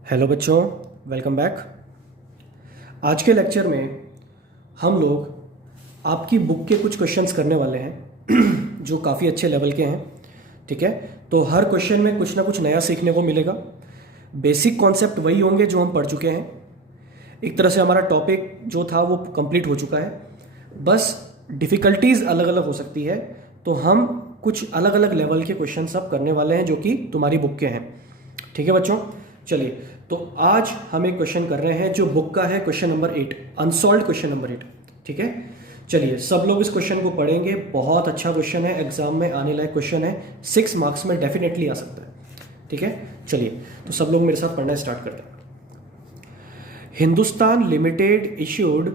Hello बच्चों, welcome back. आज के लेक्चर में हम लोग आपकी बुक के कुछ क्वेश्चंस करने वाले हैं जो काफ़ी अच्छे लेवल के हैं। ठीक है, तो हर क्वेश्चन में कुछ ना कुछ नया सीखने को मिलेगा। बेसिक कॉन्सेप्ट वही होंगे जो हम पढ़ चुके हैं। एक तरह से हमारा टॉपिक जो था वो कंप्लीट हो चुका है, बस डिफ़िकल्टीज अलग अलग हो सकती है। तो हम कुछ अलग अलग लेवल के क्वेश्चन सब करने वाले हैं जो कि तुम्हारी बुक के हैं। ठीक है बच्चों, चलिए तो आज हम एक क्वेश्चन कर रहे हैं जो बुक का है, question number 8, unsolved question number 8। ठीक है, चलिए सब लोग इस क्वेश्चन को पढ़ेंगे। बहुत अच्छा क्वेश्चन है, एग्जाम में आने लायक क्वेश्चन है, 6 मार्क्स में डेफिनेटली आ सकता है। ठीक है, चलिए तो सब लोग मेरे साथ पढ़ना स्टार्ट करते हैं। Hindustan limited issued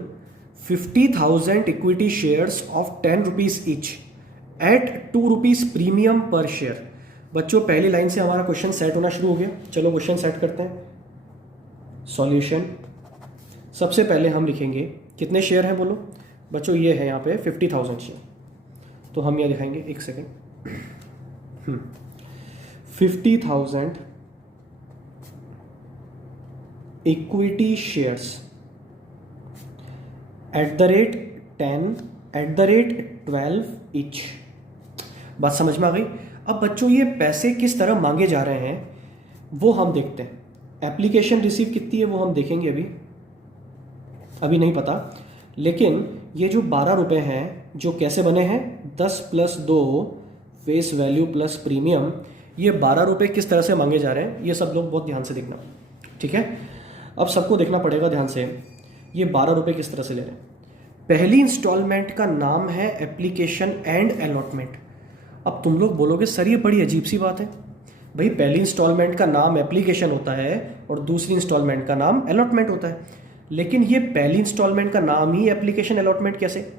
50,000 equity shares of 10 rupees each eight 2 rupees premium पर शेयर। बच्चों पहली लाइन से हमारा क्वेश्चन सेट होना शुरू हो गया। चलो क्वेश्चन सेट करते हैं। सॉल्यूशन, सबसे पहले हम लिखेंगे कितने शेयर हैं, बोलो बच्चों। ये है यहाँ पे 50,000 शेयर, तो हम ये दिखाएंगे, एक second. 50,000 equity shares at the rate 10 at the rate 12 each. बात समझ में आ गई। अब बच्चों ये पैसे किस तरह मांगे जा रहे हैं वो हम देखते हैं। एप्लीकेशन रिसीव कितनी है वो हम देखेंगे, अभी नहीं पता। लेकिन ये जो 12 रुपये हैं जो कैसे बने हैं, 10 + 2 फेस वैल्यू प्लस प्रीमियम, ये 12 रुपये किस तरह से मांगे जा रहे हैं ये सब लोग बहुत ध्यान से देखना। ठीक है, अब सबको देखना पड़ेगा ध्यान से, ये 12 रुपये किस तरह से ले रहे हैं। पहली इंस्टॉलमेंट का नाम है एप्लीकेशन एंड अलॉटमेंट। अब तुम लोग बोलोगे सर ये बड़ी अजीब सी बात है भाई, पहली इंस्टॉलमेंट का नाम एप्लीकेशन होता है और दूसरी इंस्टॉलमेंट का नाम अलॉटमेंट होता है, लेकिन ये पहली इंस्टॉलमेंट का नाम ही एप्लीकेशन अलॉटमेंट कैसे?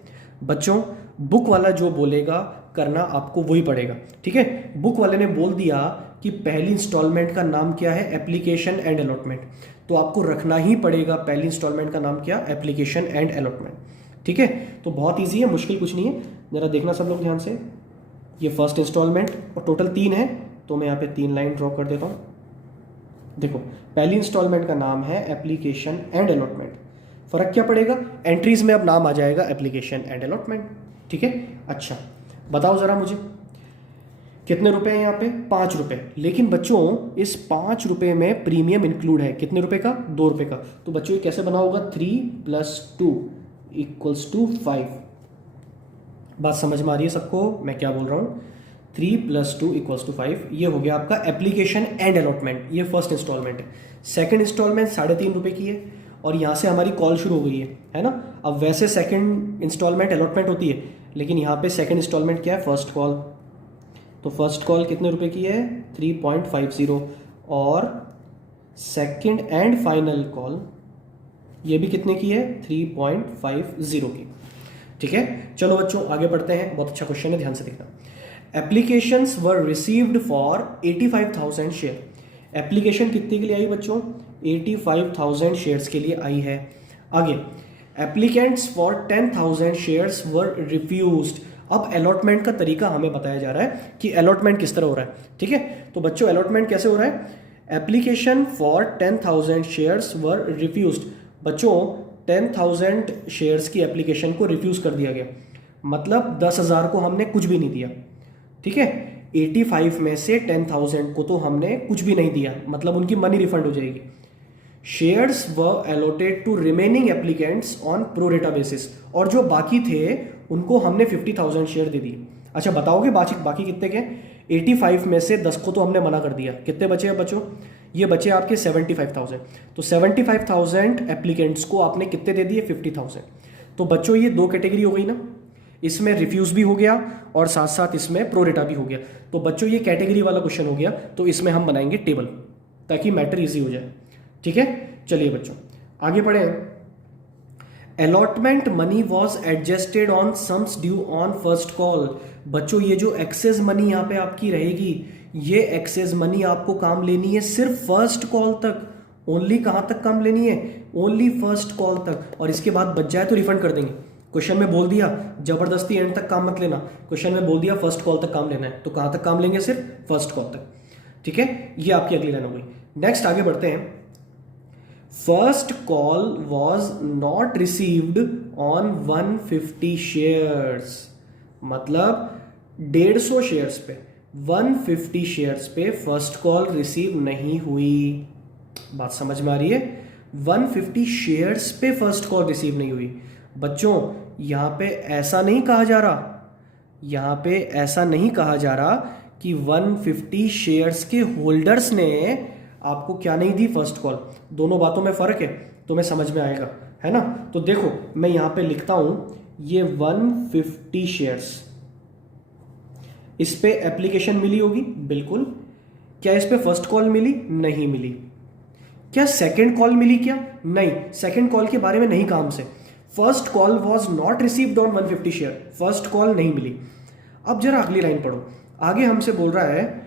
बच्चों बुक वाला जो बोलेगा करना आपको वही पड़ेगा। ठीक है, बुक वाले ने बोल दिया कि पहली इंस्टॉलमेंट का नाम क्या है, एप्लीकेशन एंड अलॉटमेंट, तो आपको रखना ही पड़ेगा पहली इंस्टॉलमेंट का नाम क्या, एप्लीकेशन एंड अलॉटमेंट। ठीक है, तो बहुत ईजी है, मुश्किल कुछ नहीं है। जरा देखना सब लोग ध्यान से। ये फर्स्ट इंस्टॉलमेंट और टोटल 3 है, तो मैं यहाँ पे 3 लाइन ड्रॉ कर देता हूँ। देखो पहली इंस्टॉलमेंट का नाम है एप्लीकेशन एंड अलॉटमेंट। फर्क क्या पड़ेगा, एंट्रीज में अब नाम आ जाएगा एप्लीकेशन एंड अलॉटमेंट। ठीक है, अच्छा बताओ जरा मुझे कितने रुपए हैं यहाँ पे, 5 रुपए। लेकिन बच्चों इस 5 रुपए में प्रीमियम इंक्लूड है, कितने रुपए का, 2 रुपए का। तो बच्चों ये कैसे बना होगा, 3 + 2 = 5। बात समझ में आ रही है सबको मैं क्या बोल रहा हूँ? 3 + 2 = 5। ये हो गया आपका एप्लीकेशन एंड अलॉटमेंट, ये फर्स्ट इंस्टॉलमेंट है। सेकंड इंस्टॉलमेंट 3.5 रुपये की है और यहाँ से हमारी कॉल शुरू हो गई है ना। अब वैसे सेकंड इंस्टॉलमेंट अलॉटमेंट होती है, लेकिन यहाँ पे सेकंड इंस्टॉलमेंट क्या है, फर्स्ट कॉल। तो फर्स्ट कॉल कितने रुपए की है, 3.50। और सेकंड एंड फाइनल कॉल ये भी कितने की है, 3.50 की। ठीक है, चलो बच्चों आगे बढ़ते हैं। बहुत अच्छा क्वेश्चन है, ध्यान से देखना। Applications were received for 85,000 share. Application कितने के लिए आई बच्चों, 85,000 शेयर्स के लिए आई है। आगे applicants for 10,000 shares were refused. अब अलॉटमेंट का तरीका हमें बताया जा रहा है कि अलॉटमेंट किस तरह हो रहा है। ठीक है, तो बच्चों अलॉटमेंट कैसे हो रहा है, application for 10,000 shares were refused. बच्चों 10,000 शेयर्स की एप्लीकेशन को रिफ्यूज कर दिया गया, मतलब 10,000 को हमने कुछ भी नहीं दिया। ठीक है, 85 में से 10,000 को तो हमने कुछ भी नहीं दिया, मतलब उनकी मनी रिफंड हो जाएगी। शेयर्स व allotted to remaining applicants on pro rata basis. और जो बाकी थे उनको हमने 50,000 शेयर दे दिए। अच्छा बताओगे बाकी कितने के, 85 में से 10 को तो हमने मना कर दिया, कितने बचे हैं बच्चों, ये बचे आपके 75,000। तो 75,000 एप्लीकेंट्स को आपने कितने दे दिए, 50,000। तो बच्चों ये 2 कैटेगरी हो गई ना, इसमें रिफ्यूज भी हो गया और साथ साथ इसमें प्रोरेटा भी हो गया। तो बच्चों ये कैटेगरी वाला क्वेश्चन हो गया, तो इसमें हम बनाएंगे टेबल ताकि मैटर इजी हो जाए। ठीक है, चलिए बच्चों आगे बढ़े। Allotment money was adjusted on sums due on first call. बच्चों ये जो एक्सेस मनी यहाँ पे आपकी रहेगी, ये एक्सेस मनी आपको काम लेनी है सिर्फ फर्स्ट कॉल तक। ओनली कहाँ तक काम लेनी है, ओनली फर्स्ट कॉल तक। और इसके बाद बच जाए तो रिफंड कर देंगे। क्वेश्चन में बोल दिया जबरदस्ती एंड तक काम मत लेना, क्वेश्चन में बोल दिया फर्स्ट कॉल तक काम लेना है, तो कहाँ तक काम लेंगे, सिर्फ फर्स्ट कॉल तक। ठीक है, ये आपकी अगली लाइन हो गई। नेक्स्ट आगे बढ़ते हैं। First call was not received on 150 shares, मतलब 150 शेयर्स पे, 150 शेयर्स पे फर्स्ट कॉल रिसीव नहीं हुई। बात समझ में आ रही है? 150 शेयर्स पे फर्स्ट कॉल रिसीव नहीं हुई। बच्चों यहां पे ऐसा नहीं कहा जा रहा, यहां पे ऐसा नहीं कहा जा रहा कि 150 शेयर्स के होल्डर्स ने आपको क्या नहीं दी, फर्स्ट कॉल। दोनों बातों में फर्क है, तुम्हें समझ में आएगा, है ना? तो देखो मैं यहां पे लिखता हूं, ये 150 शेयर्स, इस पे एप्लीकेशन मिली होगी, बिल्कुल। क्या इस पे फर्स्ट कॉल मिली? नहीं मिली। क्या सेकंड कॉल मिली? क्या नहीं, सेकंड कॉल के बारे में नहीं काम से। First call was not received on 150 share, first call नहीं मिली। अब जरा अगली लाइन पढ़ो, आगे हमसे बोल रहा है,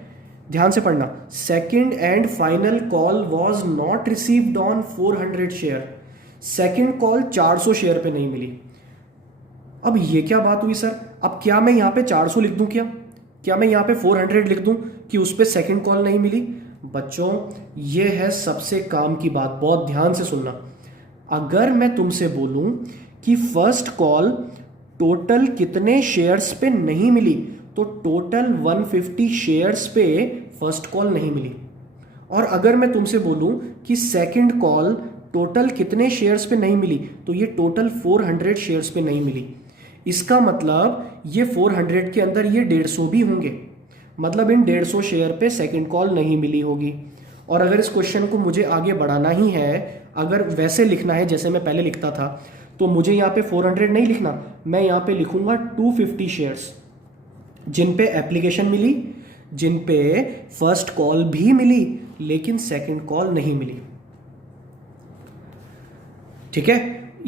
ध्यान से पढ़ना, second and final call was not received on 400 share, second call 400 share पे नहीं मिली। अब ये क्या बात हुई सर? अब क्या मैं यहां पे 400 लिख दूं? क्या मैं यहां पे 400 लिख दूं कि उस पे सेकंड कॉल नहीं मिली? बच्चों ये है सबसे काम की बात, बहुत ध्यान से सुनना। अगर मैं तुमसे बोलूं कि फर्स्ट कॉल टोटल कितने शेयर्स पे नहीं मिली, तो टोटल 150 शेयर्स पे फर्स्ट कॉल नहीं मिली। और अगर मैं तुमसे बोलूं कि सेकंड कॉल टोटल कितने शेयर्स पे नहीं मिली, तो ये टोटल 400 शेयर्स पे नहीं मिली। इसका मतलब ये 400 के अंदर ये 150 भी होंगे, मतलब इन 150 शेयर पे सेकंड कॉल नहीं मिली होगी। और अगर इस क्वेश्चन को मुझे आगे बढ़ाना ही है, अगर वैसे लिखना है जैसे मैं पहले लिखता था, तो मुझे यहाँ पे 400 नहीं लिखना, मैं यहाँ पे लिखूंगा 250 शेयर्स जिन पे एप्लीकेशन मिली, जिन पे फर्स्ट कॉल भी मिली लेकिन सेकंड कॉल नहीं मिली। ठीक है,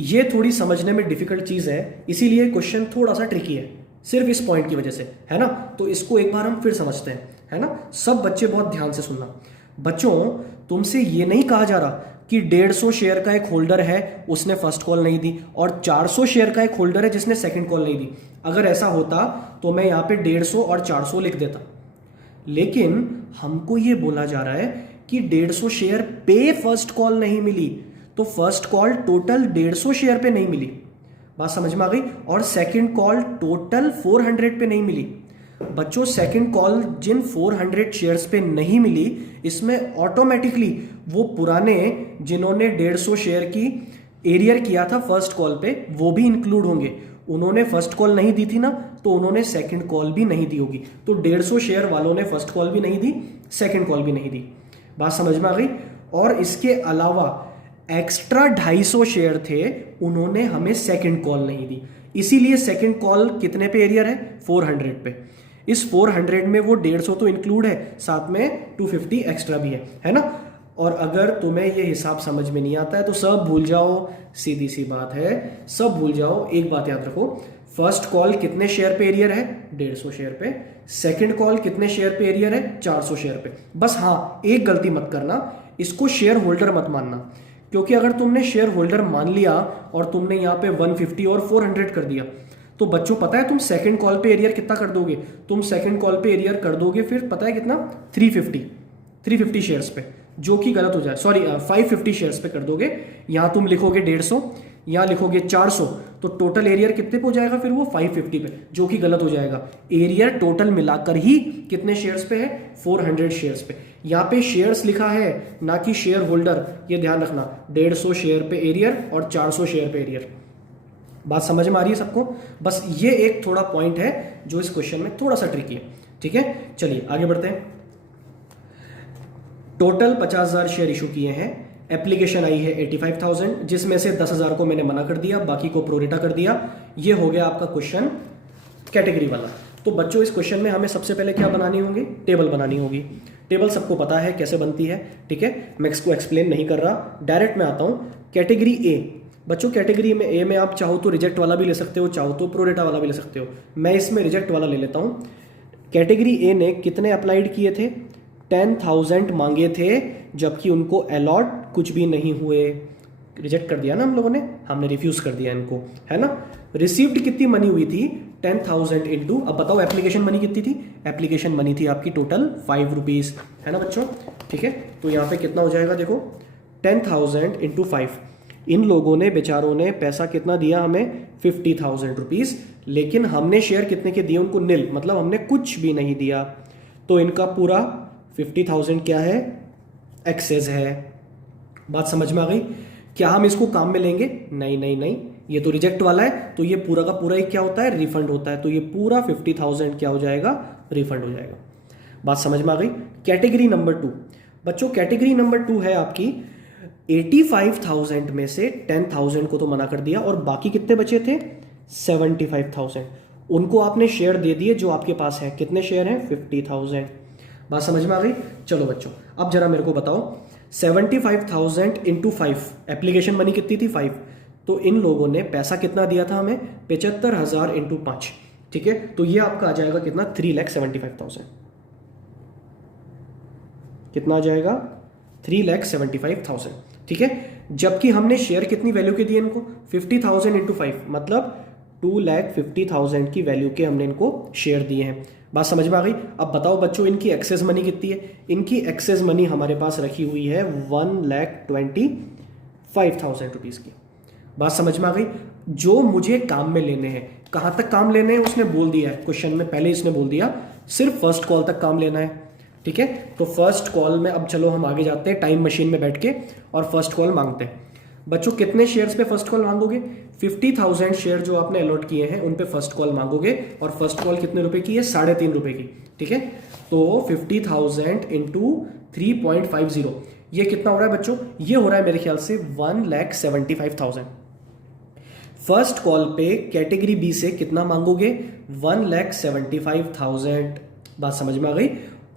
ये थोड़ी समझने में डिफिकल्ट चीज है, इसीलिए क्वेश्चन थोड़ा सा ट्रिकी है, सिर्फ इस पॉइंट की वजह से, है ना? तो इसको एक बार हम फिर समझते हैं, है ना? सब बच्चे बहुत ध्यान से सुनना। बच्चों तुमसे ये नहीं कहा जा रहा कि 150 शेयर का एक होल्डर है, उसने फर्स्ट कॉल नहीं दी, और 400 शेयर का एक होल्डर है जिसने सेकंड कॉल नहीं दी। अगर ऐसा होता तो मैं यहाँ पे 150 और 400 लिख देता, लेकिन हमको ये बोला जा रहा है कि 150 शेयर पे फर्स्ट कॉल नहीं मिली, तो फर्स्ट कॉल टोटल 150 शेयर पे नहीं मिली। बात समझ में आ गई? और सेकंड कॉल टोटल 400 पे नहीं मिली। बच्चों सेकंड कॉल जिन 400 शेयर्स पे नहीं मिली, इसमें ऑटोमेटिकली वो पुराने जिन्होंने 150 शेयर की एरियर किया था फर्स्ट कॉल पे, वो भी इंक्लूड होंगे। उन्होंने फर्स्ट कॉल नहीं दी थी ना, तो उन्होंने सेकंड कॉल भी नहीं दी होगी। तो 150 शेयर वालों ने फर्स्ट कॉल भी नहीं दी, सेकंड कॉल भी नहीं दी। बात समझ में आ गई? और इसके अलावा एक्स्ट्रा 250 शेयर थे, उन्होंने हमें सेकंड कॉल नहीं दी, इसीलिए सेकंड कॉल कितने पे एरियर है? 400 पे। इस 400 में वो 150 तो इंक्लूड है, साथ में 250 एक्स्ट्रा भी है ना? और अगर तुम्हें ये हिसाब समझ में नहीं आता है तो सब भूल जाओ, सीधी सी बात है, सब भूल जाओ। एक बात याद रखो, फर्स्ट कॉल कितने शेयर पे एरियर है? 150 शेयर पे। सेकंड कॉल कितने शेयर पे एरियर है? 400 शेयर पे। बस हाँ, एक गलती मत करना, इसको शेयर होल्डर मत मानना, क्योंकि अगर तुमने शेयर होल्डर मान लिया और तुमने यहाँ पे 150 और 400 कर दिया, तो बच्चों पता है तुम सेकंड कॉल पे एरियर कितना कर दोगे? तुम सेकंड कॉल पे एरियर कर दोगे फिर पता है कितना? 350 शेयर्स पे, जो कि गलत हो जाए, सॉरी 550 शेयर्स पे कर दोगे। यहां तुम लिखोगे 150, यहां लिखोगे 400, तो टोटल एरियर कितने पे हो जाएगा फिर? वो 550 पे, जो कि गलत हो जाएगा। एरियर टोटल मिलाकर ही कितने शेयर्स पे है? 400 शेयर्स पे। यहां पे शेयर्स लिखा है ना कि शेयर होल्डर, ये ध्यान रखना। 150 शेयर पे एरियर और 400 शेयर पे एरियर। बात समझ में आ रही है सबको? बस ये एक थोड़ा पॉइंट है जो इस क्वेश्चन में थोड़ा सा ट्रिकी है। ठीक है, चलिए आगे बढ़ते हैं। टोटल 50,000 शेयर इशू किए हैं, एप्लीकेशन आई है 85,000, जिसमें से 10,000 को मैंने मना कर दिया, बाकी को प्रोरेटा कर दिया। ये हो गया आपका क्वेश्चन कैटेगरी वाला। तो बच्चों इस क्वेश्चन में हमें सबसे पहले क्या बनानी होगी? टेबल बनानी होगी। टेबल सबको पता है कैसे बनती है, ठीक है, मैं इसको एक्सप्लेन नहीं कर रहा, डायरेक्ट मैं आता हूं। कैटेगरी ए, बच्चों कैटेगरी में ए में आप चाहो तो रिजेक्ट वाला भी ले सकते हो, चाहो तो प्रोरेटा वाला भी ले सकते हो। मैं इसमें रिजेक्ट वाला ले लेता हूं। कैटेगरी ए ने कितने अप्लाइड किए थे? 10,000 मांगे थे, जबकि उनको अलॉट कुछ भी नहीं हुए। रिजेक्ट कर दिया ना हम लोगों ने, हमने रिफ्यूज कर दिया इनको, है ना? रिसीव्ड कितनी मनी हुई थी? 10,000 इंटू, अब बताओ एप्लीकेशन मनी कितनी थी? एप्लीकेशन मनी थी आपकी टोटल 5 रुपीज, है ना बच्चों? ठीक है, तो यहाँ पे कितना हो जाएगा देखो, 10,000 इंटू 5। इन लोगों ने बेचारों ने पैसा कितना दिया हमें 50,000 रुपीज़, लेकिन हमने शेयर कितने के दिए उनको, नील, मतलब हमने कुछ भी नहीं दिया। तो इनका पूरा 50,000 क्या है, एक्सेस है। बात समझ में आ गई? क्या हम इसको काम में लेंगे? नहीं नहीं नहीं, ये तो रिजेक्ट वाला है, तो ये पूरा का पूरा ही क्या होता है, रिफंड होता है। तो ये पूरा 50,000 क्या हो जाएगा, रिफंड हो जाएगा। बात समझ में आ गई? कैटेगरी नंबर 2 बच्चों, कैटेगरी नंबर 2 है आपकी 85,000 में से 10,000 को तो मना कर दिया, और बाकी कितने बचे थे 75,000, उनको आपने शेयर दे दिए जो आपके पास है। कितने शेयर हैं 50,000। बात समझ में आ गई? चलो बच्चों, अब जरा मेरे को बताओ 75,000 इंटू 5, एप्लीकेशन मनी कितनी थी 5, तो इन लोगों ने पैसा कितना दिया था हमें 75,000 इंटू 5। ठीक है, तो ये आपका आ जाएगा कितना 3,75,000। कितना आ जाएगा 3,75,000। ठीक है, जबकि हमने शेयर कितनी वैल्यू के दिए इनको 50,000 इंटू 5, मतलब 2,50,000 की वैल्यू के हमने इनको शेयर दिए हैं। बात समझ में आ गई? अब बताओ बच्चों इनकी एक्सेस मनी कितनी है। इनकी एक्सेस मनी हमारे पास रखी हुई है 1,25,000 रुपीज़ की। बात समझ में आ गई? जो मुझे काम में लेने हैं, कहाँ तक काम लेने हैं उसने बोल दिया है क्वेश्चन में, पहले इसने बोल दिया सिर्फ फर्स्ट कॉल तक काम लेना है। ठीक है, तो फर्स्ट कॉल में अब चलो हम आगे जाते हैं टाइम मशीन में बैठ के और फर्स्ट कॉल मांगते हैं। बच्चों कितने शेयर्स पे फर्स्ट कॉल मांगोगे, 50,000 शेयर जो आपने अलॉट किए हैं उन पे फर्स्ट कॉल मांगोगे, और फर्स्ट कॉल कितने रुपए की है 3.5 रुपए की। ठीक है, तो 50,000 इंटू 3.50, ये कितना हो रहा है बच्चों, ये हो रहा है मेरे ख्याल से 1,75,000। फर्स्ट कॉल पे कैटेगरी बी से कितना मांगोगे 1,75,000। बात समझ में आ गई?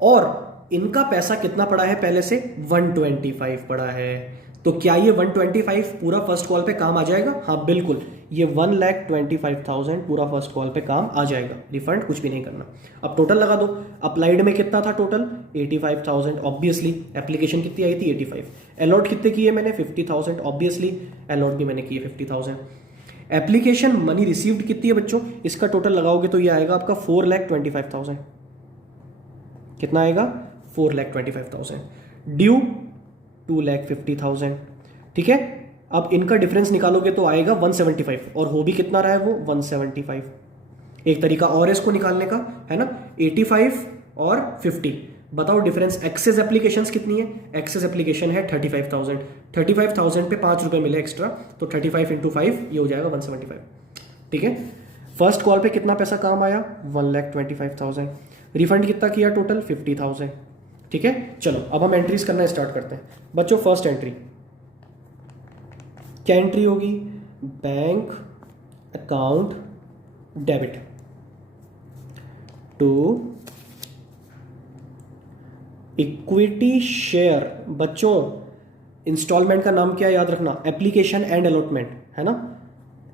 और इनका पैसा कितना पड़ा है पहले से 125 पड़ा है, तो क्या ये 125 पूरा फर्स्ट कॉल पे काम आ जाएगा? हाँ बिल्कुल, ये 1,25,000 पूरा फर्स्ट कॉल पे काम आ जाएगा, रिफंड कुछ भी नहीं करना। अब टोटल लगा दो, अप्लाइड में कितना था टोटल 85,000, ऑब्वियसली एप्लीकेशन कितनी आई थी 85, अलॉट कितने किए मैंने 50,000, ऑब्वियसली अलॉट भी मैंने किए 50,000। एप्लीकेशन मनी रिसीव्ड कितनी है बच्चों, इसका टोटल लगाओगे तो ये आएगा आपका 4,25,000। कितना आएगा 4,25,000। ड्यू 2,50,000। ठीक है, अब इनका डिफरेंस निकालोगे तो आएगा 175, और हो भी कितना रहा है वो 175। एक तरीका और है इसको निकालने का, है ना, 85 और 50। बताओ डिफरेंस एक्सेस एप्लीकेशंस कितनी है, एक्सेस एप्लीकेशन है 35,000, 35,000 पे 5 रुपए मिले एक्स्ट्रा, तो 35 इंटू 5 ये हो जाएगा 175। ठीक है, फर्स्ट कॉल पे कितना पैसा काम आया 1,25,000, रिफंड कितना किया टोटल 50,000। ठीक है, चलो अब हम एंट्रीज करना स्टार्ट करते हैं बच्चों। फर्स्ट एंट्री क्या एंट्री होगी, bank account debit to equity share. बच्चों इंस्टॉलमेंट का नाम क्या याद रखना, एप्लीकेशन एंड अलॉटमेंट, है ना,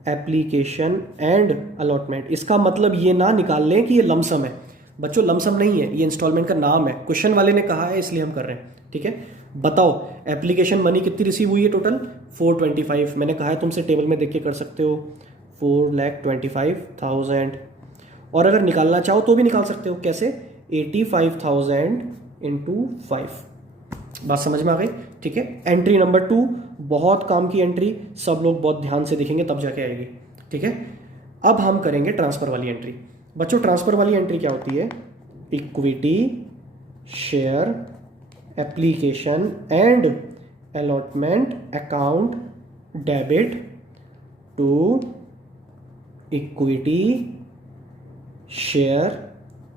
एप्लीकेशन एंड अलॉटमेंट। इसका मतलब ये ना निकाल लें कि ये लमसम है, बच्चों लमसम नहीं है, ये इंस्टॉलमेंट का नाम है, क्वेश्चन वाले ने कहा है इसलिए हम कर रहे हैं। ठीक है, बताओ एप्लीकेशन मनी कितनी रिसीव हुई है टोटल 425, मैंने कहा है तुमसे टेबल में देख के कर सकते हो 4,25,000, और अगर निकालना चाहो तो भी निकाल सकते हो, कैसे 85,000 इंटू 5। बात समझ में आ गई? ठीक है, एंट्री नंबर 2 बहुत काम की एंट्री, सब लोग बहुत ध्यान से देखेंगे तब जाके आएगी। ठीक है, अब हम करेंगे ट्रांसफर वाली एंट्री। बच्चों ट्रांसफर वाली एंट्री क्या होती है, equity share application and allotment account debit to equity share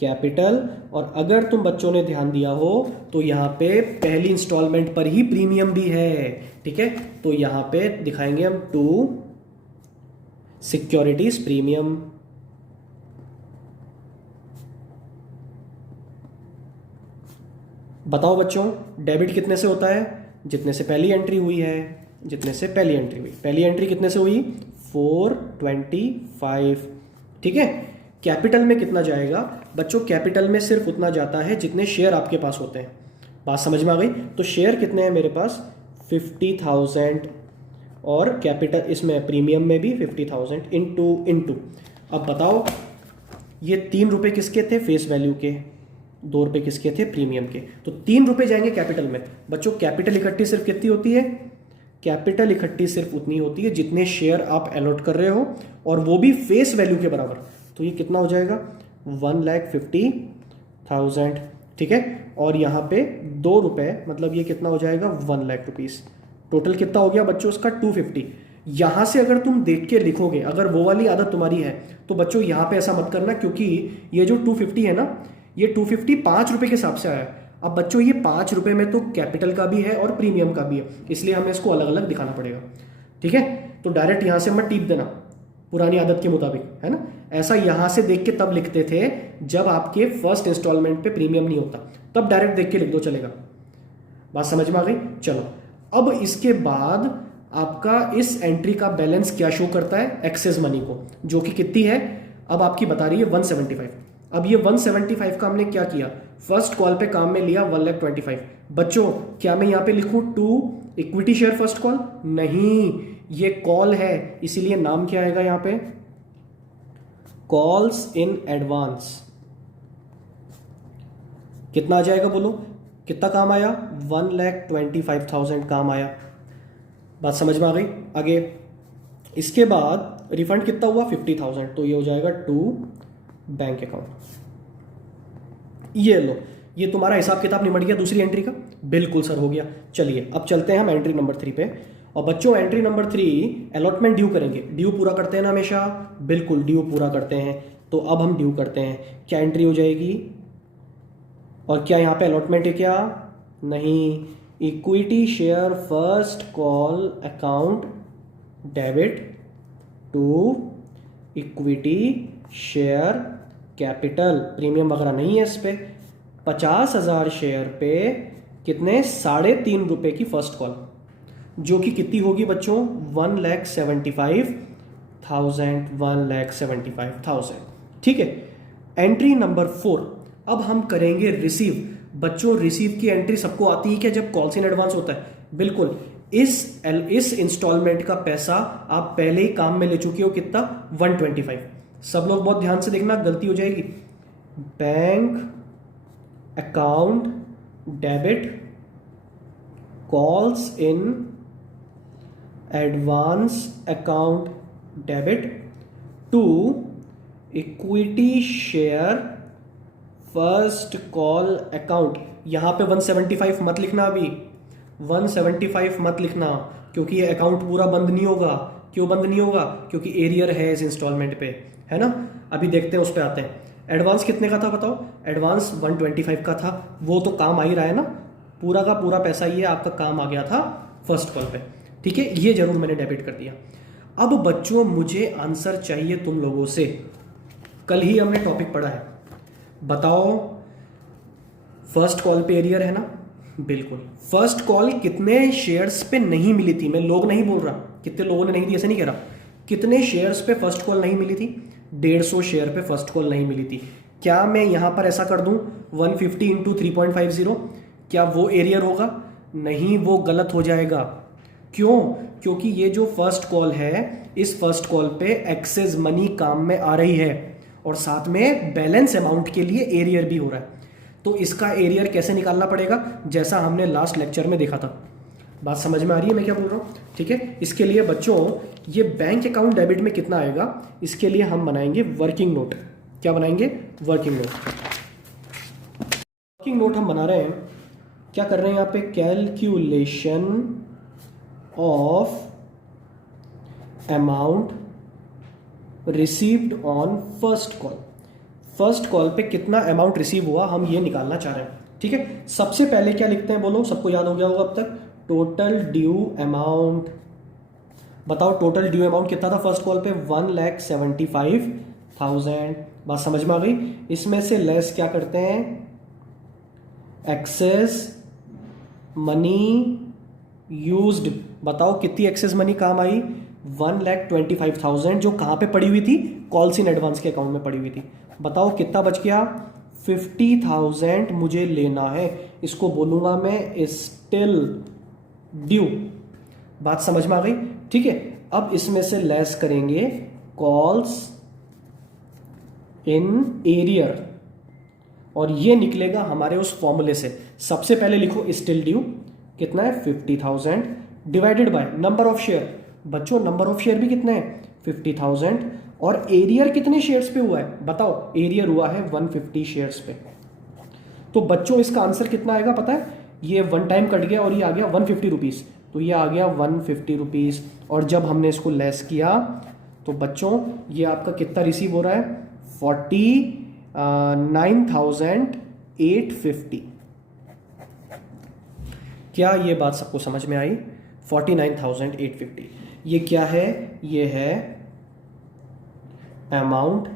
capital, और अगर तुम बच्चों ने ध्यान दिया हो तो यहां पे पहली इंस्टॉलमेंट पर ही प्रीमियम भी है। ठीक है, तो यहां पे दिखाएंगे हम टू सिक्योरिटीज प्रीमियम। बताओ बच्चों डेबिट कितने से होता है, जितने से पहली एंट्री हुई है, जितने से पहली एंट्री हुई, पहली एंट्री कितने से हुई 425। ठीक है, कैपिटल में कितना जाएगा बच्चों, कैपिटल में सिर्फ उतना जाता है जितने शेयर आपके पास होते हैं। बात समझ में आ गई? तो शेयर कितने हैं मेरे पास 50,000, और कैपिटल इसमें प्रीमियम में भी 50,000 इंटू। अब बताओ ये 3 रुपए किसके थे फेस वैल्यू के, 2 रुपये किसके थे? प्रीमियम के। तो 3 रुपये जाएंगे कैपिटल में। बच्चों कैपिटल इकट्ठी सिर्फ कितनी होती है? कैपिटल इकट्ठी सिर्फ उतनी होती है जितने शेयर आप अलॉट कर रहे हो, और वो भी फेस वैल्यू के बराबर। तो ये कितना हो जाएगा? 1,50,000, ठीक है। और यहाँ पे 2 रुपये, मतलब ये कितना हो जाएगा? 1,00,000 रुपीज़। टोटल कितना हो गया बच्चों इसका? 250। यहाँ से अगर तुम देख के लिखोगे, अगर वो वाली आदत तुम्हारी है, तो बच्चों यहाँ पे ऐसा मत करना, क्योंकि ये जो 250 है ना, ये 250 5 रुपये के हिसाब से आया है। अब बच्चों ये 5 रुपये में तो कैपिटल का भी है और प्रीमियम का भी है, इसलिए हमें इसको अलग अलग दिखाना पड़ेगा, ठीक है। तो डायरेक्ट यहाँ से मत टीप देना पुरानी आदत के मुताबिक, है ना। ऐसा यहाँ से देख के तब लिखते थे जब आपके फर्स्ट इंस्टॉलमेंट पे प्रीमियम नहीं होता, तब डायरेक्ट देख के लिख दो, चलेगा। बात समझ में आ गई? चलो, अब इसके बाद आपका इस एंट्री का बैलेंस क्या शो करता है? एक्सेस मनी को, जो कि कितनी है? अब आपकी बता रही है 175। अब ये 175 का हमने क्या किया? फर्स्ट कॉल पे काम में लिया 1,25,000। बच्चों क्या मैं यहाँ पे लिखूं 2 इक्विटी शेयर फर्स्ट कॉल? नहीं, ये कॉल है, इसीलिए नाम क्या आएगा यहाँ पे? Calls in advance. कितना आ जाएगा बोलो? कितना काम आया? 1,25,000 काम आया। बात समझ में आ गई? आगे इसके बाद रिफंड कितना हुआ? 50,000। तो ये हो जाएगा टू बैंक अकाउंट। ये लो, ये तुम्हारा हिसाब किताब निमट गया दूसरी एंट्री का। बिल्कुल सर, हो गया। चलिए अब चलते हैं हम एंट्री नंबर 3 पे। और बच्चों एंट्री नंबर 3 अलॉटमेंट ड्यू करेंगे। ड्यू पूरा करते हैं ना हमेशा? बिल्कुल, ड्यू पूरा करते हैं। तो अब हम ड्यू करते हैं। क्या एंट्री हो जाएगी? और क्या यहाँ पे अलॉटमेंट है? क्या नहीं, equity share first call account debit to equity share capital. Premium वगैरह नहीं है इस पे। 50,000 शेयर पे कितने? 3.5 रुपये की फर्स्ट कॉल, जो कि कितनी होगी बच्चों? 1,75,000। 1,75,000, ठीक है। एंट्री नंबर 4, अब हम करेंगे रिसीव। बच्चों रिसीव की एंट्री सबको आती है क्या जब कॉल्स इन एडवांस होता है? बिल्कुल। इस इंस्टॉलमेंट का पैसा आप पहले ही काम में ले चुके हो, कितना? 125। सब लोग बहुत ध्यान से देखना, गलती हो जाएगी। Bank account debit calls in advance account debit to equity share first call account. यहां पे 175 मत लिखना, अभी 175 मत लिखना, क्योंकि ये अकाउंट पूरा बंद नहीं होगा। क्यों बंद नहीं होगा? क्योंकि एरियर है इस इंस्टॉलमेंट पे, है ना। अभी देखते हैं, उस पे आते हैं। एडवांस कितने का था बताओ? एडवांस 125 का था। वो तो काम आ ही रहा है ना, पूरा का पूरा पैसा ये आपका काम आ गया था फर्स्ट कॉल पे, ठीक है। ये जरूर मैंने डेबिट कर दिया। अब बच्चों मुझे आंसर चाहिए तुम लोगों से। कल ही हमने टॉपिक पढ़ा है, बताओ। फर्स्ट कॉल पे एरियर है ना? बिल्कुल। फर्स्ट कॉल कितने शेयर्स पे नहीं मिली थी? मैं लोग नहीं बोल रहा, कितने लोगों ने नहीं दी, ऐसे नहीं कह रहा। कितने शेयर्स पे फर्स्ट कॉल नहीं मिली थी? 150 शेयर पे फर्स्ट कॉल नहीं मिली थी। क्या मैं यहां पर ऐसा कर दूं 150 इंटू 3.50? क्या वो एरियर होगा? नहीं, वो गलत हो जाएगा। क्यों? क्योंकि ये जो फर्स्ट कॉल है, इस फर्स्ट कॉल पे एक्सेस मनी काम में आ रही है, और साथ में बैलेंस अमाउंट के लिए एरियर भी हो रहा है। तो इसका एरियर कैसे निकालना पड़ेगा? जैसा हमने लास्ट लेक्चर में देखा था। बात समझ में आ रही है मैं क्या बोल रहा हूँ? ठीक है। इसके लिए बच्चों ये बैंक अकाउंट डेबिट में कितना आएगा, इसके लिए हम बनाएंगे वर्किंग नोट। क्या बनाएंगे? Working note. वर्किंग नोट हम बना रहे हैं। क्या कर रहे हैं यहाँ पे? Calculation of amount received on first call. First call पे कितना अमाउंट रिसीव हुआ, हम ये निकालना चाह रहे हैं, ठीक है। सबसे पहले क्या लिखते हैं बोलो? सबको याद हो गया होगा अब तक। Total due amount. बताओ टोटल ड्यू अमाउंट कितना था फर्स्ट कॉल पे? 1,75,000। बात समझ में आ गई? इसमें से लेस क्या करते हैं? Excess money used. बताओ कितनी एक्सेस मनी काम आई? 1,25,000, जो कहां पे पड़ी हुई थी? कॉल्स इन एडवांस के अकाउंट में पड़ी हुई थी। बताओ कितना बच गया? 50,000 मुझे लेना है। इसको बोलूंगा मैं स्टिल ड्यू। बात समझ में आ गई? ठीक है। अब इसमें से लेस करेंगे कॉल्स इन एरियर। और ये निकलेगा हमारे उस फॉर्मूले से। सबसे पहले लिखो स्टिल ड्यू कितना है 50,000 divided by number of share. बच्चों नंबर ऑफ शेयर भी कितने हैं 50,000 और एरियर कितने शेयर्स पे हुआ है बताओ, एरियर हुआ है 150 शेयर्स पे। तो बच्चों इसका आंसर कितना आएगा पता है, ये वन टाइम कट गया और ये आ गया 150 रुपीज़, तो ये आ गया 150 रुपीज़। और जब हमने इसको लेस किया तो बच्चों ये आपका कितना रिसीव हो रहा है 49,850। क्या ये बात सबको समझ में आई? 49,850 ये क्या है, ये है amount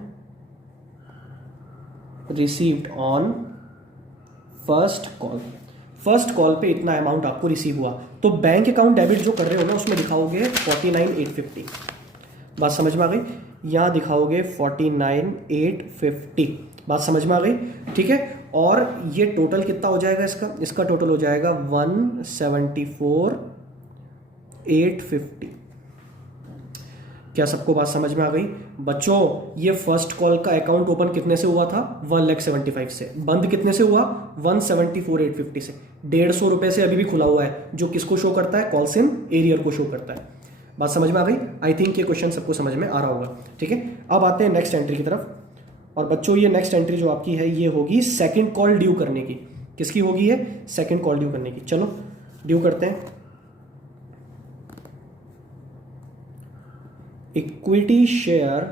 received on first call. First call पे इतना अमाउंट आपको रिसीव हुआ, तो बैंक अकाउंट डेबिट जो कर रहे हो ना उसमें दिखाओगे 49,850। बात समझ में आ गई? यहाँ दिखाओगे 49,850। बात समझ में आ गई? ठीक है। और ये टोटल कितना हो जाएगा इसका टोटल हो जाएगा 174,850। क्या सबको बात समझ में आ गई? बच्चों ये फर्स्ट कॉल का अकाउंट ओपन कितने से हुआ था 1,75,000 से, बंद कितने से हुआ 174,850 से। 150 रुपए से अभी भी खुला हुआ है, जो किसको शो करता है, कॉल सिम एरियर को शो करता है। बात समझ में आ गई? आई थिंक ये क्वेश्चन सबको समझ में आ रहा होगा। ठीक है, अब आते हैं नेक्स्ट एंट्री की तरफ। और बच्चों ये नेक्स्ट एंट्री जो आपकी है ये होगी सेकंड कॉल ड्यू करने की। किसकी होगी ये? सेकंड कॉल ड्यू करने की। चलो ड्यू करते हैं। Equity share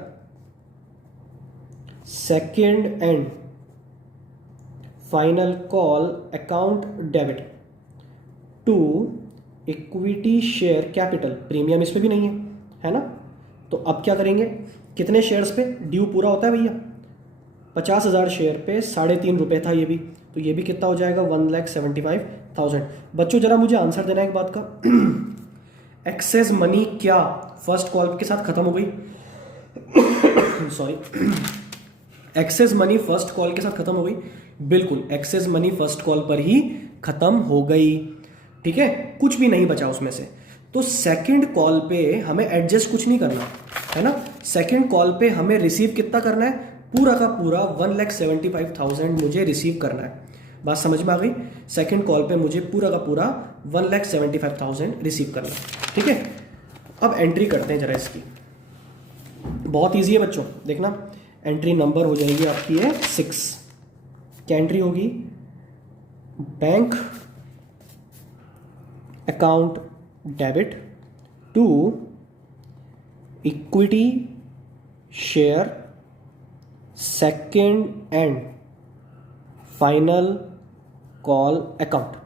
second and final call account debit to equity share capital. Premium इसमें भी नहीं है ना? तो अब क्या करेंगे, कितने शेयर्स पे ड्यू पूरा होता है भैया? 50,000 शेयर पे 3.5 रुपये था ये भी, तो ये भी कितना हो जाएगा 1,75,000। बच्चों जरा मुझे आंसर देना है एक बात का, एक्सेस मनी क्या फर्स्ट कॉल के साथ खत्म हो गई? Sorry, excess money first call के साथ खत्म हो गई? बिल्कुल, एक्सेस मनी फर्स्ट कॉल पर ही खत्म हो गई। ठीक है, कुछ भी नहीं बचा उसमें से। तो सेकंड कॉल पे हमें एडजस्ट कुछ नहीं करना है ना। सेकंड कॉल पे हमें रिसीव कितना करना है, पूरा का पूरा 1,75,000 मुझे रिसीव करना है। बात समझ में आ गई? सेकंड कॉल पे मुझे पूरा का पूरा 1,75,000 रिसीव करना है। ठीक है, अब एंट्री करते हैं जरा इसकी। बहुत ईजी है बच्चों, देखना एंट्री नंबर हो जाएगी आपकी है 6। क्या एंट्री होगी? Bank account debit to equity share second and final call account.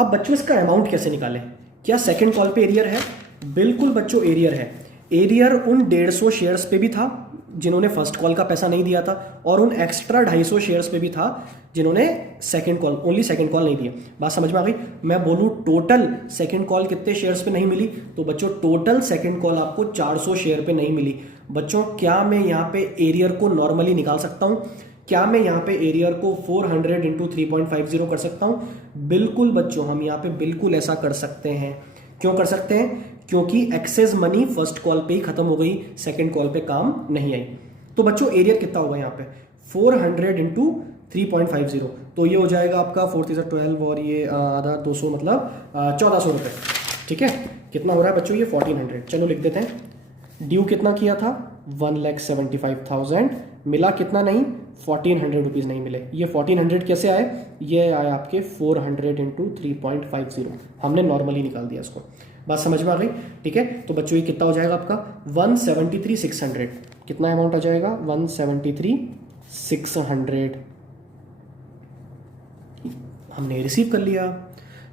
अब बच्चों इसका अमाउंट कैसे निकालें? क्या सेकेंड कॉल पे एरियर है? बिल्कुल बच्चों एरियर है। एरियर उन 150 शेयर्स पे भी था जिन्होंने फर्स्ट कॉल का पैसा नहीं दिया था, और उन एक्स्ट्रा 250 शेयर्स पे भी था जिन्होंने second call, only second call नहीं दिया। बात समझ में आ गई? मैं बोलूं टोटल सेकंड कॉल कितने शेयर्स पे नहीं मिली, तो बच्चों टोटल सेकंड कॉल आपको 400 शेयर पे नहीं मिली। बच्चों क्या मैं यहाँ पे एरियर को नॉर्मली निकाल सकता हूँ? क्या मैं यहाँ पे एरियर को 400 इंटू 3.50 कर सकता हूँ? बिल्कुल बच्चों, हम यहाँ पे बिल्कुल ऐसा कर सकते हैं। क्यों कर सकते हैं? क्योंकि एक्सेस मनी फर्स्ट कॉल पे ही खत्म हो गई, सेकंड कॉल पे काम नहीं आई। तो बच्चों एरियर कितना होगा यहाँ पे 400 इंटू 3.50, तो ये हो जाएगा आपका 4 3 12 और ये आधा 200 मतलब 1400 रुपये। ठीक है, कितना हो रहा है बच्चों ये 1400। चलो लिख देते हैं। ड्यू कितना किया था 1,75,000, मिला कितना नहीं 1,400 रुपीज़ नहीं मिले। ये 1,400 कैसे आए? ये आए आपके 400 इंटू 3.50, हमने नॉर्मली निकाल दिया इसको। बात समझ में आ गई? ठीक है, तो बच्चों ये कितना हो जाएगा आपका 173,600। कितना अमाउंट आ जाएगा 173,600 हमने रिसीव कर लिया।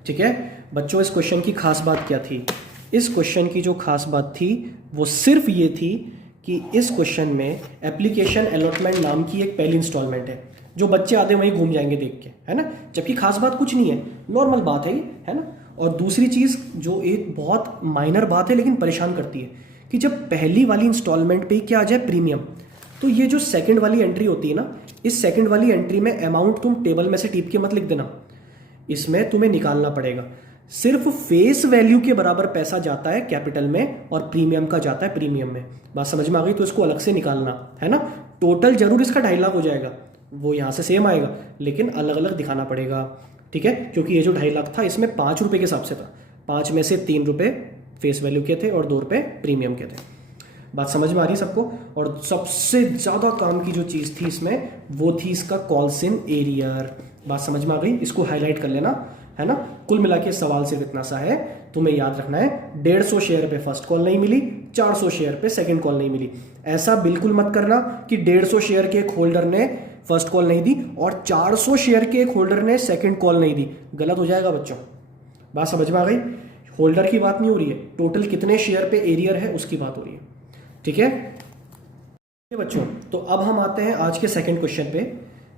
ठीक है बच्चों, इस क्वेश्चन की खास बात क्या थी? इस क्वेश्चन की जो खास बात थी वो सिर्फ ये थी कि इस क्वेश्चन में एप्लीकेशन अलॉटमेंट नाम की एक पहली इंस्टॉलमेंट है, जो बच्चे आधे वहीं घूम जाएंगे देख के, है ना। जबकि खास बात कुछ नहीं है, नॉर्मल बात है ना। और दूसरी चीज़ जो एक बहुत माइनर बात है लेकिन परेशान करती है कि जब पहली वाली इंस्टॉलमेंट पे क्या आ जाए प्रीमियम, तो ये जो सेकंड वाली एंट्री होती है ना, इस सेकंड वाली एंट्री में अमाउंट तुम टेबल में से टीप के मत लिख देना, इसमें तुम्हें निकालना पड़ेगा। सिर्फ फेस वैल्यू के बराबर पैसा जाता है कैपिटल में और प्रीमियम का जाता है प्रीमियम में। बात समझ में आ गई? तो इसको अलग से निकालना है ना। टोटल जरूर इसका 2.5 लाख हो जाएगा, वो यहाँ से सेम आएगा लेकिन अलग अलग दिखाना पड़ेगा, ठीक है, क्योंकि ये जो 2.5 लाख था इसमें 5 रुपये के हिसाब से था, 5 में से 3 रुपये फेस वैल्यू के थे और 2 रुपये प्रीमियम के थे। बात समझ में आ रही सबको। और सबसे ज़्यादा काम की जो चीज़ थी इसमें वो थी इसका कॉल्स इन एरियर। बात समझ में आ गई, इसको हाईलाइट कर लेना, है ना। कुल मिला के सवाल सिर्फ इतना सा है, तुम्हें याद रखना है 150 शेयर पे फर्स्ट कॉल नहीं मिली, 400 शेयर पे सेकंड कॉल नहीं मिली। ऐसा बिल्कुल मत करना कि 150 शेयर के एक होल्डर ने फर्स्ट कॉल नहीं दी और 400 शेयर के एक होल्डर ने सेकंड कॉल नहीं दी, गलत हो जाएगा बच्चों। बात समझ में आ गई। होल्डर की बात नहीं हो रही है, टोटल कितने शेयर पे एरियर है उसकी बात हो रही है, ठीक है बच्चों। तो अब हम आते हैं आज के सेकंड क्वेश्चन पे।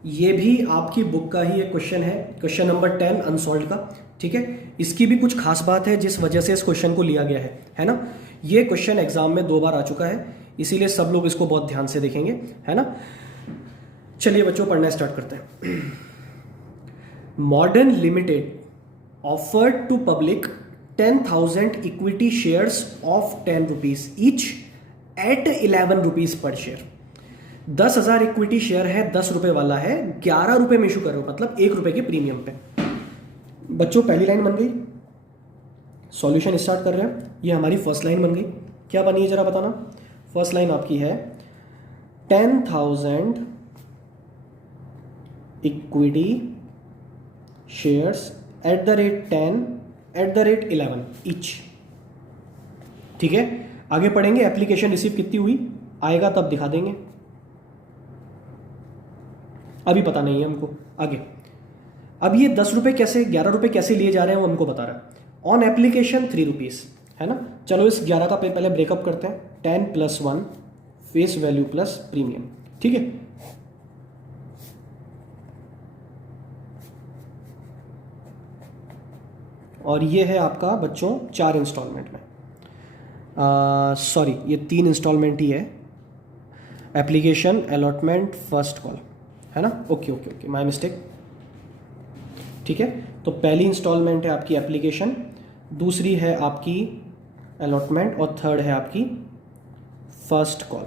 ये भी आपकी बुक का ही एक क्वेश्चन है, क्वेश्चन नंबर 10 अनसॉल्व का, ठीक है। इसकी भी कुछ खास बात है जिस वजह से इस क्वेश्चन को लिया गया है ना। ये क्वेश्चन एग्जाम में 2 बार आ चुका है, इसीलिए सब लोग इसको बहुत ध्यान से देखेंगे, है ना। चलिए बच्चों पढ़ना स्टार्ट करते हैं। Modern Limited offered to public 10,000 equity shares of 10 rupees each at 11 rupees per share. 10,000 equity share है, 10 रुपए वाला है, 11 रुपए में इशू कर रहे हो, मतलब 1 रुपए के प्रीमियम पे। बच्चों पहली लाइन बन गई, सॉल्यूशन स्टार्ट कर रहे हैं। ये हमारी फर्स्ट लाइन बन गई। क्या बनी है जरा बताना। फर्स्ट लाइन आपकी है 10,000 equity shares at the rate 10 at the rate 11 each, ठीक है। आगे पढ़ेंगे एप्लीकेशन रिसीव कितनी हुई, आएगा तब दिखा देंगे, अभी पता नहीं है हमको आगे। अब ये 10 रुपये कैसे 11 रुपये कैसे लिए जा रहे हैं वो हमको बता रहा है। ऑन एप्लीकेशन 3 रुपीज़, है ना। चलो इस 11 का पहले ब्रेकअप करते हैं। 10 + 1 फेस वैल्यू प्लस प्रीमियम, ठीक है। और ये है आपका बच्चों 4 इंस्टॉलमेंट में, सॉरी ये 3 इंस्टॉलमेंट ही है। एप्लीकेशन, अलॉटमेंट, फर्स्ट कॉल, है ना। Okay okay okay, my mistake, ठीक है। तो पहली इंस्टॉलमेंट है आपकी एप्लीकेशन, दूसरी है आपकी अलॉटमेंट और थर्ड है आपकी फर्स्ट कॉल,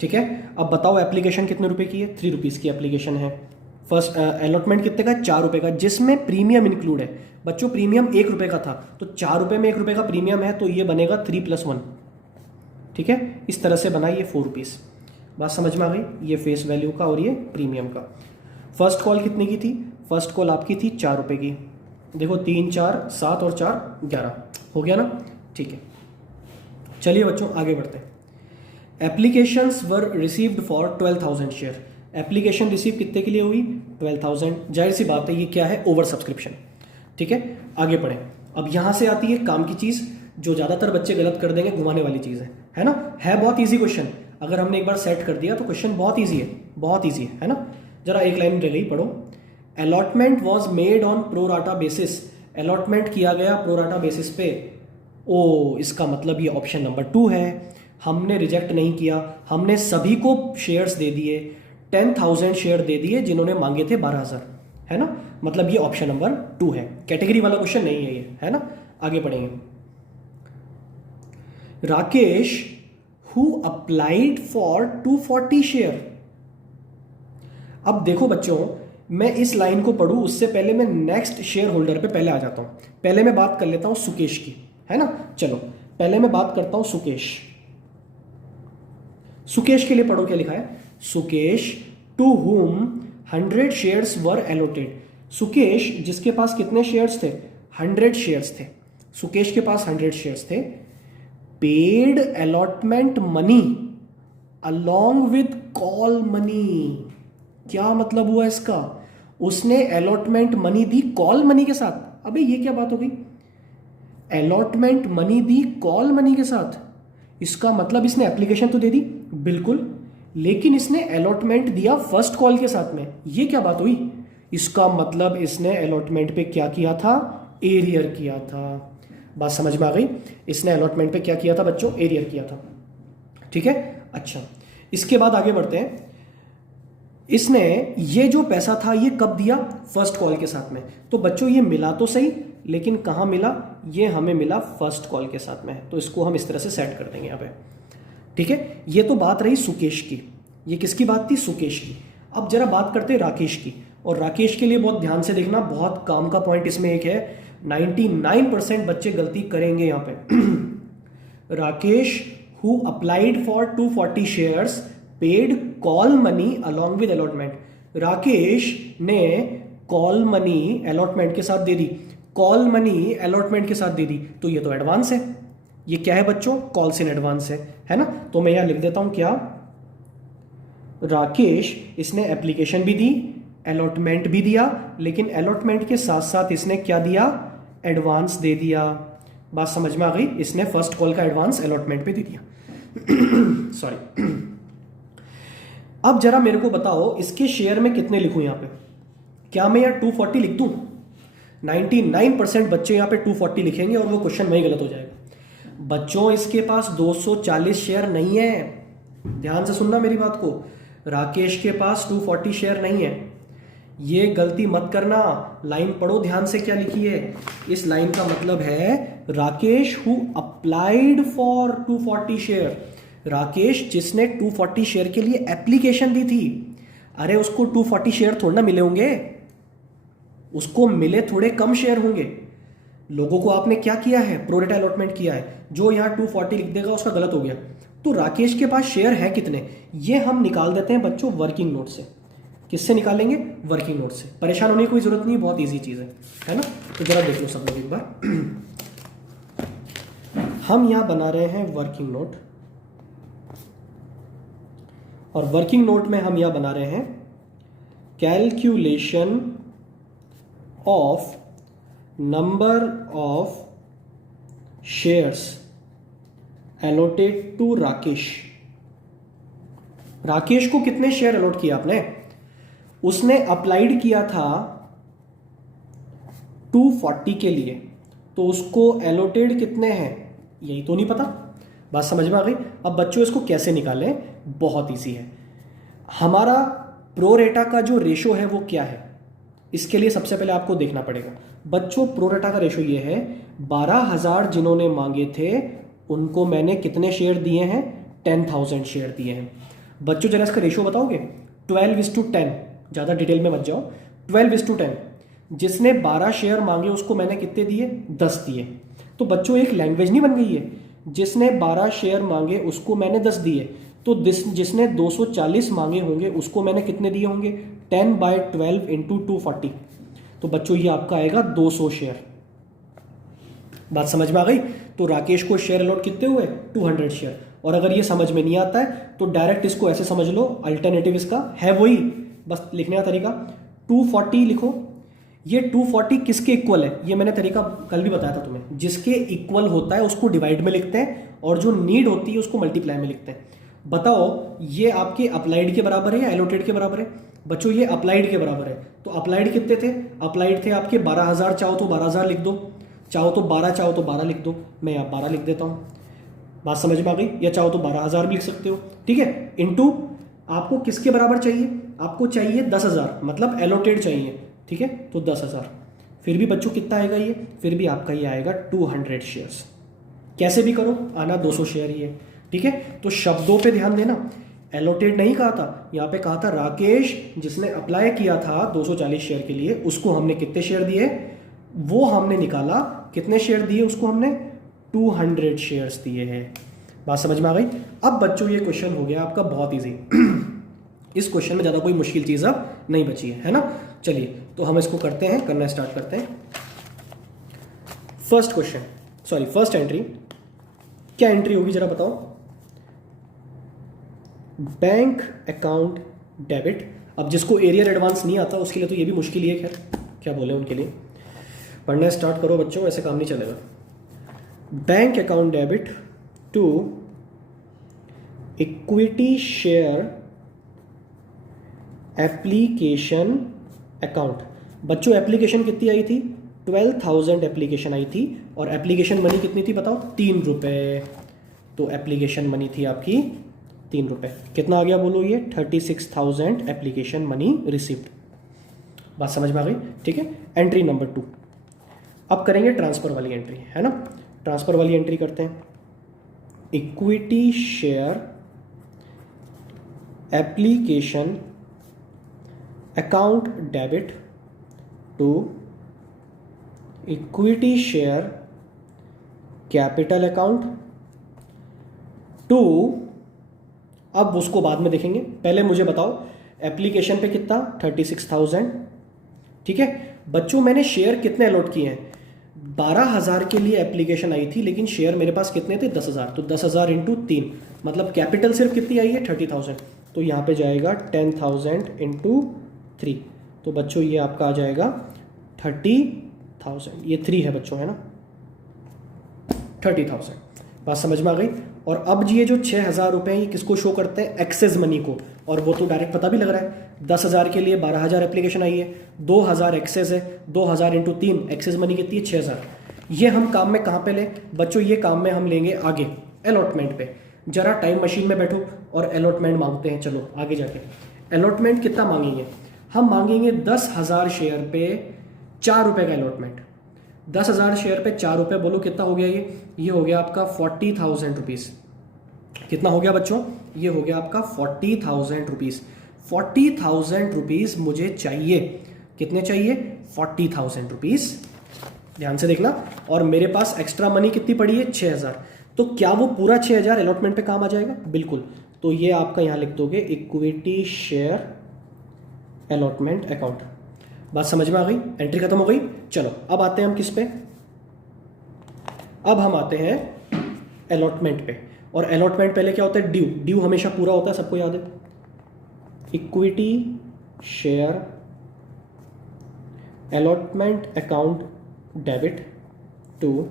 ठीक है। अब बताओ एप्लीकेशन कितने रुपए की है, 3 रुपीज़ की एप्लीकेशन है। फर्स्ट अलॉटमेंट कितने का, 4 रुपये का, जिसमें प्रीमियम इंक्लूड है। बच्चों प्रीमियम 1 रुपये का था, तो 4 रुपये में 1 रुपये का प्रीमियम है, तो ये बनेगा 3 + 1, ठीक है। इस तरह से बना ये 4 रुपीज़। बात समझ में आ गई। ये फेस वैल्यू का और ये प्रीमियम का। फर्स्ट कॉल कितने की थी, फर्स्ट कॉल आपकी थी 4 रुपये की। देखो 3 4 7 और 4 11 हो गया ना, ठीक है। चलिए बच्चों आगे बढ़ते हैं। Applications were received for 12,000 share. Application receive कितने के लिए हुई, 12,000। जाहिर सी बात है ये क्या है, ओवर सब्सक्रिप्शन, ठीक है। आगे बढ़ें। अब यहाँ से आती है काम की चीज़ जो ज़्यादातर बच्चे गलत कर देंगे, घुमाने वाली चीज़ है ना। है बहुत ईजी क्वेश्चन, अगर हमने एक बार सेट कर दिया तो क्वेश्चन बहुत ईजी है, बहुत ईजी है ना। जरा एक लाइन रह गई, पढ़ो। Allotment was made on pro rata basis. Allotment किया गया प्रोराटा बेसिस पे। ओ इसका मतलब ये ऑप्शन नंबर 2 है। हमने रिजेक्ट नहीं किया, हमने सभी को शेयर्स दे दिए, 10,000 शेयर दे दिए जिन्होंने मांगे थे 12,000, है ना। मतलब ये ऑप्शन नंबर 2 है, कैटेगरी वाला क्वेश्चन नहीं है ये, है ना। आगे बढ़ेंगे। Rakesh who applied for 240 share. अब देखो बच्चों, मैं इस लाइन को पढ़ूं उससे पहले मैं नेक्स्ट शेयर होल्डर पे पहले आ जाता हूं। पहले मैं बात कर लेता हूं सुकेश की, है ना। चलो पहले मैं बात करता हूं सुकेश। सुकेश के लिए पढ़ो क्या लिखा है। Sukesh to whom 100 shares were allotted. Sukesh जिसके पास कितने शेयर्स थे, 100 शेयर्स थे। सुकेश के पास 100 शेयर्स थे। Paid allotment money along with call money. क्या मतलब हुआ इसका, उसने अलॉटमेंट मनी दी कॉल मनी के साथ। अबे ये क्या बात हो गई, अलॉटमेंट मनी दी कॉल मनी के साथ। इसका मतलब इसने एप्लीकेशन तो दे दी बिल्कुल, लेकिन इसने अलॉटमेंट दिया फर्स्ट कॉल के साथ में। ये क्या बात हुई, इसका मतलब इसने अलॉटमेंट पे क्या किया था, एरियर किया था। बात समझ में आ गई। इसने अलॉटमेंट पे क्या किया था बच्चों, एरियर किया था, ठीक है। अच्छा इसके बाद आगे बढ़ते हैं। इसने ये जो पैसा था ये कब दिया, फर्स्ट कॉल के साथ में। तो बच्चों ये मिला तो सही, लेकिन कहाँ मिला, ये हमें मिला फर्स्ट कॉल के साथ में। तो इसको हम इस तरह से सेट कर देंगे यहाँ पे, ठीक है। ये तो बात रही सुकेश की, ये किसकी बात थी, सुकेश की। अब जरा बात करते हैं राकेश की, और राकेश के लिए बहुत ध्यान से देखना, बहुत काम का पॉइंट इसमें एक है, 99% बच्चे गलती करेंगे यहाँ पे। Rakesh who applied for 240 shares paid call money along with allotment. Rakesh ने कॉल मनी अलॉटमेंट के साथ दे दी, कॉल मनी अलॉटमेंट के साथ दे दी, तो ये तो एडवांस है। ये क्या है बच्चों? कॉल्स इन एडवांस है ना। तो मैं यहां लिख देता हूं क्या, राकेश इसने एप्लीकेशन भी दी, अलॉटमेंट भी दिया, लेकिन अलॉटमेंट के साथ साथ इसने क्या दिया? एडवांस दे दिया। बात समझ में आ गई? इसने फर्स्ट कॉल का एडवांस अलॉटमेंट पे दे दिया। सॉरी। अब जरा मेरे को बताओ इसके शेयर में कितने लिखूं यहां पे? क्या मैं यहां 240 लिख दूं? 99% बच्चे यहां पे 240 लिखेंगे और वो क्वेश्चन वही गलत हो जाएगा। बच्चों इसके पास 240 शेयर नहीं है, ध्यान से सुनना मेरी बात को। राकेश के पास 240 शेयर नहीं है, ये गलती मत करना। लाइन पढ़ो ध्यान से, क्या लिखी है इस लाइन का मतलब है Rakesh who applied for 240 share. Rakesh जिसने 240 शेयर के लिए एप्लीकेशन दी थी, अरे उसको 240 शेयर थोड़ा ना मिले होंगे, उसको मिले थोड़े कम शेयर होंगे। लोगों को आपने क्या किया है? प्रोरेटा अलॉटमेंट किया है। जो यहां 240 लिख देगा उसका गलत हो गया। तो राकेश के पास शेयर है कितने, ये हम निकाल देते हैं बच्चों वर्किंग नोट से। किससे निकालेंगे? वर्किंग नोट से। परेशान होने की कोई जरूरत नहीं, बहुत इजी चीज है ना। तो जरा देख लो सब लोग एक बार। हम यहां बना रहे हैं वर्किंग नोट, और वर्किंग नोट में हम यहां बना रहे हैं calculation of number of shares allotted to Rakesh. Rakesh को कितने शेयर अलॉट किया आपने? उसने अप्लाइड किया था 240 के लिए, तो उसको एलोटेड कितने हैं यही तो नहीं पता। बात समझ में आ गई? अब बच्चों इसको कैसे निकालें? बहुत इजी है। हमारा प्रोरेटा का जो रेशो है वो क्या है, इसके लिए सबसे पहले आपको देखना पड़ेगा। बच्चों प्रोरेटा का रेशो ये है, 12,000 जिन्होंने मांगे थे उनको मैंने कितने शेयर दिए हैं? 10,000 शेयर दिए हैं। बच्चों जरा इसका रेशो बताओगे? 12:10, ज़्यादा डिटेल में मत जाओ। 12:10। जिसने 12 शेयर मांगे उसको मैंने कितने दिए? 10 दिए। तो बच्चों एक लैंग्वेज नहीं बन गई है? जिसने 12 शेयर मांगे उसको मैंने 10 दिए, तो जिसने 240 मांगे होंगे उसको मैंने कितने दिए होंगे? 10/12 इंटू 240। तो बच्चों ये आपका आएगा 200 शेयर। बात समझ में आ गई? तो राकेश को शेयर अलॉट कितने हुए? 200 शेयर। और अगर ये समझ में नहीं आता है तो डायरेक्ट इसको ऐसे समझ लो, अल्टरनेटिव इसका है वही, बस लिखने का तरीका 240 लिखो। ये 240 किसके इक्वल है? ये मैंने तरीका कल भी बताया था तुम्हें। जिसके इक्वल होता है उसको डिवाइड में लिखते हैं, और जो नीड होती है उसको मल्टीप्लाई में लिखते हैं। बताओ ये आपके अप्लाइड के बराबर है या एलोटेड के बराबर है? बच्चों ये अप्लाइड के बराबर है। तो अप्लाइड कितने थे? अप्लाइड थे आपके 12,000। चाहो तो 12,000 लिख दो, चाहो तो 12, चाहो तो 12 लिख दो। मैं यहाँ 12 लिख देता हूँ। बात समझ में आ गई? या चाहो तो 12,000 भी लिख सकते हो, ठीक है। इनटू आपको किसके बराबर चाहिए? आपको चाहिए 10,000, मतलब एलोटेड चाहिए, ठीक है। तो 10,000, फिर भी बच्चों कितना आएगा ये? फिर भी आपका ये आएगा 200 शेयर्स। कैसे भी करो आना 200 शेयर ही है, ठीक है। तो शब्दों पे ध्यान देना, एलोटेड नहीं कहा था, यहाँ पे कहा था राकेश जिसने अप्लाई किया था 240 शेयर के लिए उसको हमने कितने शेयर दिए, वो हमने निकाला। कितने शेयर दिए उसको हमने? 200 शेयर्स दिए हैं। बात समझ में आ गई? अब बच्चों ये क्वेश्चन हो गया आपका बहुत इजी। इस क्वेश्चन में ज़्यादा कोई मुश्किल चीज़ अब नहीं बची है ना। चलिए तो हम इसको करते हैं, करना स्टार्ट करते हैं। First question, sorry first entry, क्या एंट्री होगी जरा बताओ? Bank account debit. अब जिसको एरियर एडवांस नहीं आता उसके लिए तो ये भी मुश्किल ही है, खैर क्या बोले उनके लिए। पढ़ना स्टार्ट करो बच्चों, ऐसे काम नहीं चलेगा। Bank account debit to equity share application account. बच्चों एप्लीकेशन कितनी आई थी? 12,000 एप्लीकेशन आई थी, और एप्लीकेशन मनी कितनी थी बताओ? 3 रुपये। तो एप्लीकेशन मनी थी आपकी 3 रुपये। कितना आ गया बोलो? ये 36,000 एप्लीकेशन मनी रिसिप्ट। बात समझ में आ गई? ठीक है। Entry number 2। अब करेंगे ट्रांसफर वाली एंट्री, है ना। ट्रांसफर वाली एंट्री करते हैं। Equity share application account debit to equity share capital account to, अब उसको बाद में देखेंगे, पहले मुझे बताओ एप्लीकेशन पे कितना 36,000, ठीक है बच्चों। मैंने शेयर कितने अलॉट किए हैं, 12,000 के लिए एप्लीकेशन आई थी, लेकिन शेयर मेरे पास कितने थे 10,000, तो 10,000 इंटू 3, मतलब कैपिटल सिर्फ कितनी आई है 30,000, तो यहाँ पे जाएगा 10,000 इंटू 3, तो बच्चों ये आपका आ जाएगा 30,000, ये 3 है बच्चों, है ना 30,000, बात समझ में आ गई। और अब ये जो 6,000 रुपये ये किसको शो करते हैं, एक्सेस मनी को, और वो तो डायरेक्ट पता भी लग रहा है, 10,000 के लिए 12,000 एप्लीकेशन आई है, 2,000 एक्सेस है, 2,000 इंटू 3 एक्सेस मनी कितनी है 6,000। ये हम काम में कहाँ पे लें बच्चों, ये काम में हम लेंगे आगे अलॉटमेंट पे। जरा टाइम मशीन में बैठो और अलॉटमेंट मांगते हैं, चलो आगे जाके अलॉटमेंट कितना मांगेंगे, हम मांगेंगे 10,000 शेयर पे 4 रुपये का अलॉटमेंट। 10,000 शेयर पे 4 रुपये, बोलो कितना हो गया ये हो गया आपका 40,000 रुपीज़। कितना हो गया बच्चों, ये हो गया आपका 40,000 रुपीज़। 40,000 रुपीज़ मुझे चाहिए, कितने चाहिए 40,000 रुपीज़, ध्यान से देखना। और मेरे पास एक्स्ट्रा मनी कितनी पड़ी है 6,000, तो क्या वो पूरा 6,000 अलॉटमेंट पे काम आ जाएगा, बिल्कुल। तो ये आपका यहां लिख दोगे इक्विटी शेयर अलॉटमेंट अकाउंट। बात समझ में आ गई, एंट्री खत्म हो गई। चलो अब आते हैं हम किस पे, अब हम आते हैं अलॉटमेंट पे। और अलॉटमेंट पहले क्या होता है, ड्यू, ड्यू हमेशा पूरा होता है, सबको याद है। Equity share allotment account debit to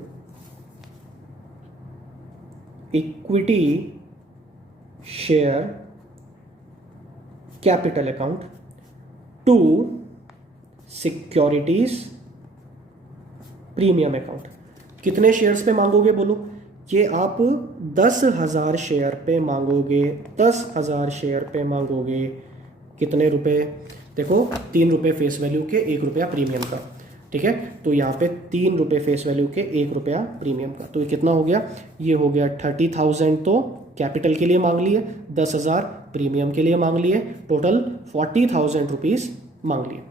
equity share capital account to securities premium account. कितने शेयर्स पे मांगोगे बोलो, ये आप 10,000 शेयर पे मांगोगे, 10,000 शेयर पे मांगोगे, कितने रुपए, देखो 3 रुपये फेस वैल्यू के 1 रुपया प्रीमियम का, ठीक है। तो यहाँ पे 3 रुपये फेस वैल्यू के 1 रुपया प्रीमियम का, तो ये कितना हो गया, ये हो गया 30,000 तो कैपिटल के लिए मांग लिए, 10,000 प्रीमियम के लिए मांग लिए, टोटल 40,000 रुपीज़ मांग लिए।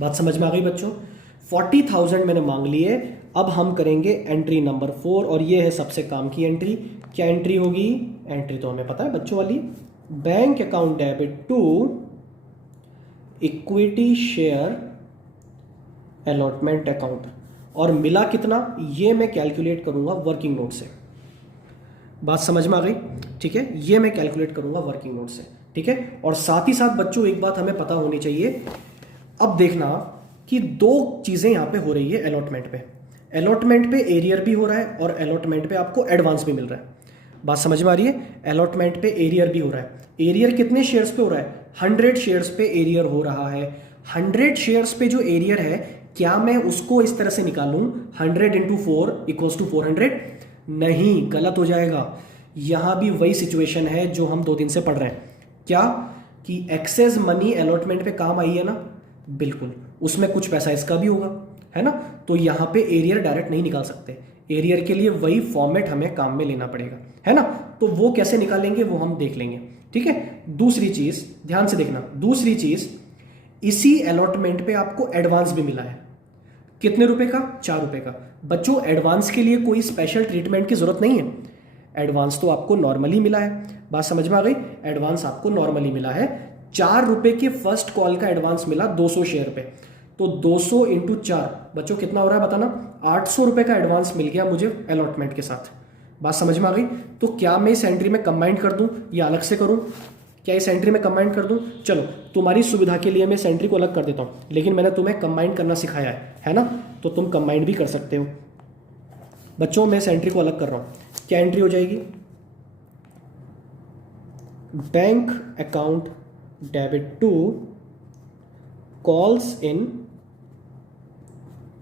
बात समझ में आ गई बच्चों, 40,000 मैंने मांग लिए। अब हम करेंगे एंट्री नंबर 4, और ये है सबसे काम की एंट्री। क्या एंट्री होगी, एंट्री तो हमें पता है बच्चों वाली, bank account debit to equity share allotment account. और मिला कितना, ये मैं कैलकुलेट करूंगा वर्किंग नोट से। बात समझ में आ गई, ठीक है, ये मैं कैलकुलेट करूंगा वर्किंग नोट से, ठीक है। और साथ ही साथ बच्चों एक बात हमें पता होनी चाहिए, अब देखना कि 2 चीजें यहां पे हो रही है अलॉटमेंट पे। अलॉटमेंट पे एरियर भी हो रहा है और अलॉटमेंट पे आपको एडवांस भी मिल रहा है। बात समझ में आ रही है, अलॉटमेंट पे एरियर भी हो रहा है। एरियर कितने शेयर्स पे हो रहा है, 100 शेयर्स पे एरियर हो रहा है। 100 शेयर्स पे जो एरियर है, क्या मैं उसको इस तरह से निकालूं 100 इंटू 4 इक्वल्स टू 400, नहीं, गलत हो जाएगा। यहां भी वही सिचुएशन है जो हम 2 दिन से पढ़ रहे हैं, क्या कि एक्सेस मनी अलॉटमेंट पे काम आई है ना, बिल्कुल, उसमें कुछ पैसा इसका भी होगा, है ना। तो यहां पे एरियर डायरेक्ट नहीं निकाल सकते, एरियर के लिए वही फॉर्मेट हमें काम में लेना पड़ेगा, है ना। तो वो कैसे निकालेंगे वो हम देख लेंगे, ठीक है। दूसरी चीज ध्यान से देखना, दूसरी चीज, इसी अलॉटमेंट पे आपको एडवांस भी मिला है, कितने रुपए का, 4 रुपए का। बच्चों एडवांस के लिए कोई स्पेशल ट्रीटमेंट की जरूरत नहीं है, एडवांस तो आपको नॉर्मली मिला है। बात समझ में आ गई, एडवांस आपको नॉर्मली मिला है। 4 रुपए के फर्स्ट कॉल का एडवांस मिला 200 शेयर पे, तो 200 इंटू 4 बच्चों कितना हो रहा है बताना, 800 रुपए का एडवांस मिल गया मुझे अलॉटमेंट के साथ। बात समझ में आ गई। तो क्या मैं इस एंट्री में कंबाइन कर दूं या अलग से करूं, क्या इस एंट्री में कंबाइन कर दूं, चलो तुम्हारी सुविधा के लिए मैं इस एंट्री को अलग कर देता हूं, लेकिन मैंने तुम्हें कंबाइन करना सिखाया है ना, तो तुम कंबाइन भी कर सकते हो। बच्चों मैं इस एंट्री को अलग कर रहा हूं, क्या एंट्री हो जाएगी, bank account debit to calls in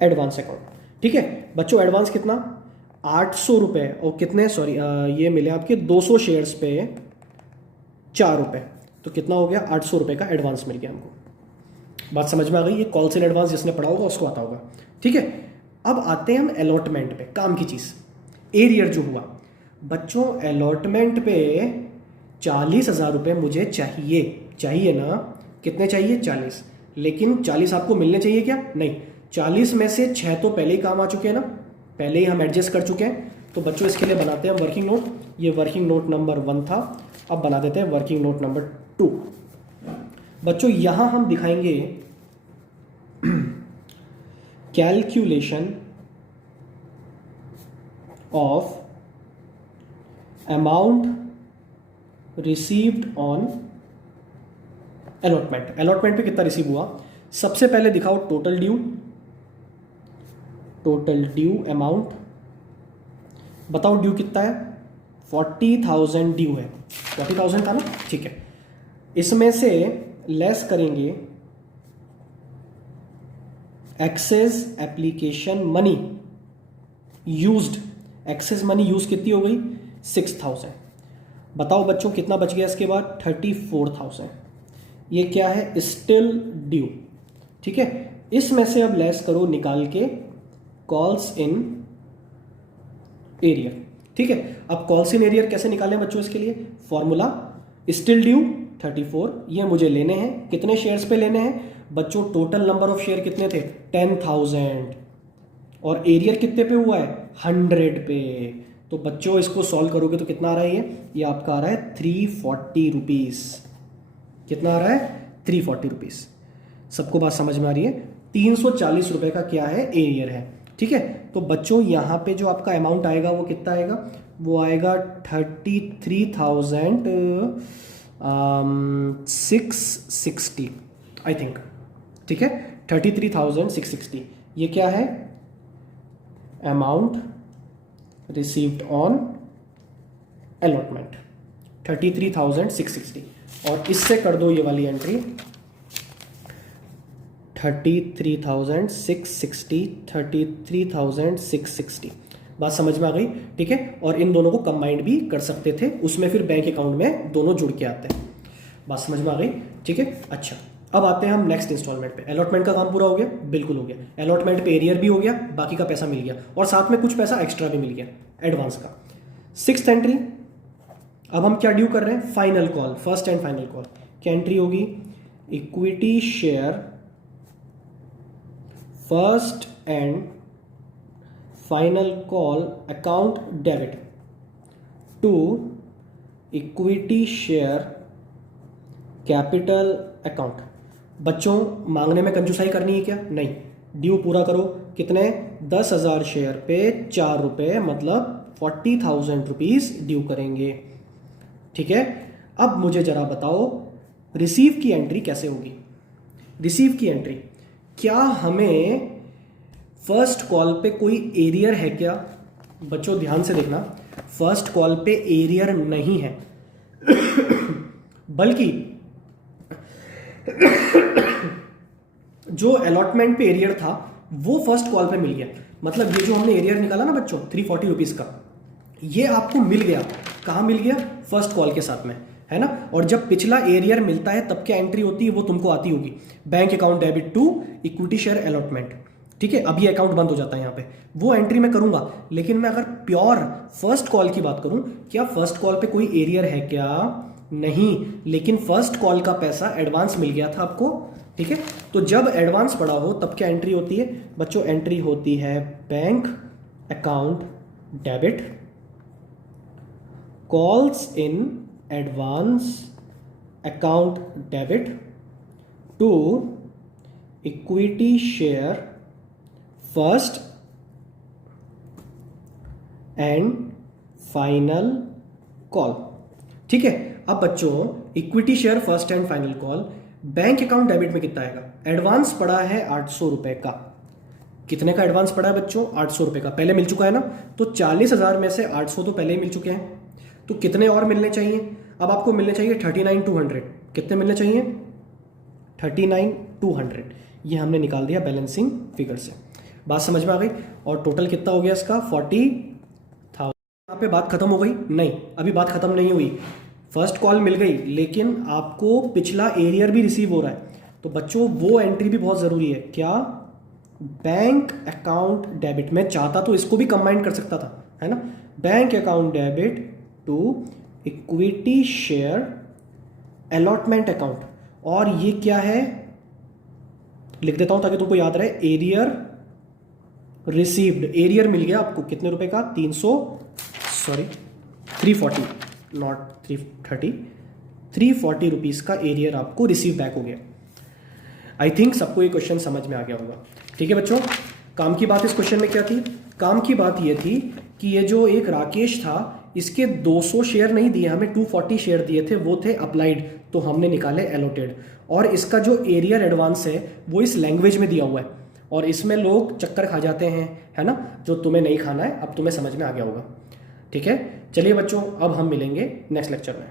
advance account, ठीक है। बच्चों एडवांस कितना, 800 रुपए, और कितने, सॉरी ये मिले आपके 200 शेयर्स पे 4 रुपए, तो कितना हो गया 800 रुपए का एडवांस मिल गया हमको। बात समझ में आ गई, ये कॉल्स इन एडवांस जिसने पढ़ा होगा उसको आता होगा, ठीक है। अब आते हैं हम अलॉटमेंट पे, काम की चीज, एरियर जो हुआ। बच्चों अलॉटमेंट पे 40,000 रुपए मुझे चाहिए ना, कितने चाहिए 40, लेकिन 40 आपको मिलने चाहिए क्या? नहीं, 40 में से 6 तो पहले ही काम आ चुके हैं ना, पहले ही हम एडजस्ट कर चुके हैं। तो बच्चों इसके लिए बनाते हैं हम वर्किंग नोट। ये वर्किंग नोट नंबर 1 था, अब बना देते हैं वर्किंग नोट नंबर 2। बच्चों यहां हम दिखाएंगे calculation of amount received on allotment. Allotment पे कितना रिसीव हुआ, सबसे पहले दिखाओ total due, total due amount, बताओ ड्यू कितना है? 40,000 ड्यू है, 40,000 था ना, ठीक है। इसमें से लेस करेंगे excess application money used, excess money use कितनी हो गई? 6,000। बताओ बच्चों कितना बच गया इसके बाद? 34,000। ये क्या है? स्टिल ड्यू, ठीक है। इसमें से अब लेस करो निकाल के कॉल्स इन एरियर, ठीक है। अब कॉल्स इन एरियर कैसे निकालें बच्चों? इसके लिए फॉर्मूला, स्टिल ड्यू 34, ये मुझे लेने हैं। कितने शेयर्स पे लेने हैं बच्चों? टोटल नंबर ऑफ शेयर कितने थे? 10,000, और एरियर कितने पे हुआ है? 100 पे। तो बच्चों इसको सॉल्व करोगे तो कितना आ रहा है? ये आपका आ रहा है 340 रुपीज। कितना आ रहा है? 340 रुपीज। सबको बात समझ में आ रही है? 340 रुपए का क्या है? एरियर है, ठीक है। तो बच्चों यहां पे जो आपका अमाउंट आएगा वो कितना आएगा? वो आएगा 33,660 आई थिंक, ठीक है। 33,660 ये क्या है? Amount received on allotment 33,660। और इससे कर दो ये वाली एंट्री 33,660, 33,660। बात समझ में आ गई, ठीक है। और इन दोनों को कंबाइंड भी कर सकते थे, उसमें फिर बैंक अकाउंट में दोनों जुड़ के आते हैं। बात समझ में आ गई, ठीक है। अच्छा, अब आते हैं हम नेक्स्ट इंस्टॉलमेंट पे। अलॉटमेंट का काम पूरा हो गया? बिल्कुल हो गया। अलॉटमेंट पे एरियर भी हो गया, बाकी का पैसा मिल गया, और साथ में कुछ पैसा एक्स्ट्रा भी मिल गया एडवांस का। 6th एंट्री, अब हम क्या ड्यू कर रहे हैं? Final call, first and final call. क्या एंट्री होगी? Equity share first and final call account debit to equity share capital account. बच्चों मांगने में कंजूसाई करनी है क्या? नहीं, ड्यू पूरा करो। कितने? 10,000 शेयर पे 4 रुपए, मतलब 40,000 रुपीज ड्यू करेंगे, ठीक है। अब मुझे जरा बताओ रिसीव की एंट्री कैसे होगी? रिसीव की एंट्री, क्या हमें फर्स्ट कॉल पे कोई एरियर है क्या? बच्चों ध्यान से देखना, फर्स्ट कॉल पे एरियर नहीं है बल्कि जो अलॉटमेंट पे एरियर था वो फर्स्ट कॉल पे मिल गया। मतलब ये जो हमने एरियर निकाला ना बच्चों 340 रुपीज का, ये आपको मिल गया। कहां मिल गया? फर्स्ट कॉल के साथ में, है ना। और जब पिछला एरियर मिलता है तब क्या एंट्री होती है वो तुमको आती होगी, bank account debit to equity share allotment, ठीक है। अब ये अकाउंट बंद हो जाता है यहाँ पे, वो एंट्री मैं करूंगा। लेकिन मैं अगर प्योर फर्स्ट कॉल की बात करूं, क्या फर्स्ट कॉल पे कोई एरियर है क्या? नहीं, लेकिन फर्स्ट कॉल का पैसा एडवांस मिल गया था आपको, ठीक है। तो जब एडवांस पड़ा हो तब क्या एंट्री होती है बच्चों? एंट्री होती है bank account debit calls in advance account debit to equity share first and final call, ठीक है। अब बच्चों equity share first and final call bank account debit में कितना आएगा? एडवांस पड़ा है 800 रुपए का। कितने का एडवांस पड़ा है बच्चों? 800 रुपए का, पहले मिल चुका है ना। तो 40,000 में से 800 तो पहले ही मिल चुके हैं, तो कितने और मिलने चाहिए? अब आपको मिलने चाहिए 39,200। कितने मिलने चाहिए? 39,200। ये हमने निकाल दिया बैलेंसिंग फिगर से। बात समझ में आ गई। और टोटल कितना हो गया इसका? 40,000। यहाँ पे बात खत्म हो गई? नहीं, अभी बात खत्म नहीं हुई। फर्स्ट कॉल मिल गई, लेकिन आपको पिछला एरियर भी रिसीव हो रहा है। तो बच्चों वो एंट्री भी बहुत जरूरी है। क्या? Bank account debit. मैं चाहता तो इसको भी कंबाइन कर सकता था, है ना। Bank account debit to equity share allotment account. और ये क्या है, लिख देता हूं ताकि तुमको याद रहे, एरियर रिसीव्ड। एरियर मिल गया आपको कितने रुपए का, 340, नॉट 330, 340 रुपीज़ का एरियर आपको रिसीव बैक हो गया। आई थिंक सबको ये क्वेश्चन समझ में आ गया होगा। ठीक है बच्चों, काम की बात इस क्वेश्चन में क्या थी? काम की बात ये थी कि ये जो एक राकेश था, इसके 200 शेयर नहीं दिए हमें, 240 शेयर दिए थे, वो थे अप्लाइड, तो हमने निकाले एलोटेड। और इसका जो एरियर एडवांस है वो इस लैंग्वेज में दिया हुआ है, और इसमें लोग चक्कर खा जाते हैं, है ना, जो तुम्हें नहीं खाना है। अब तुम्हें समझ में आ गया होगा। ठीक है, चलिए बच्चों, अब हम मिलेंगे नेक्स्ट लेक्चर में।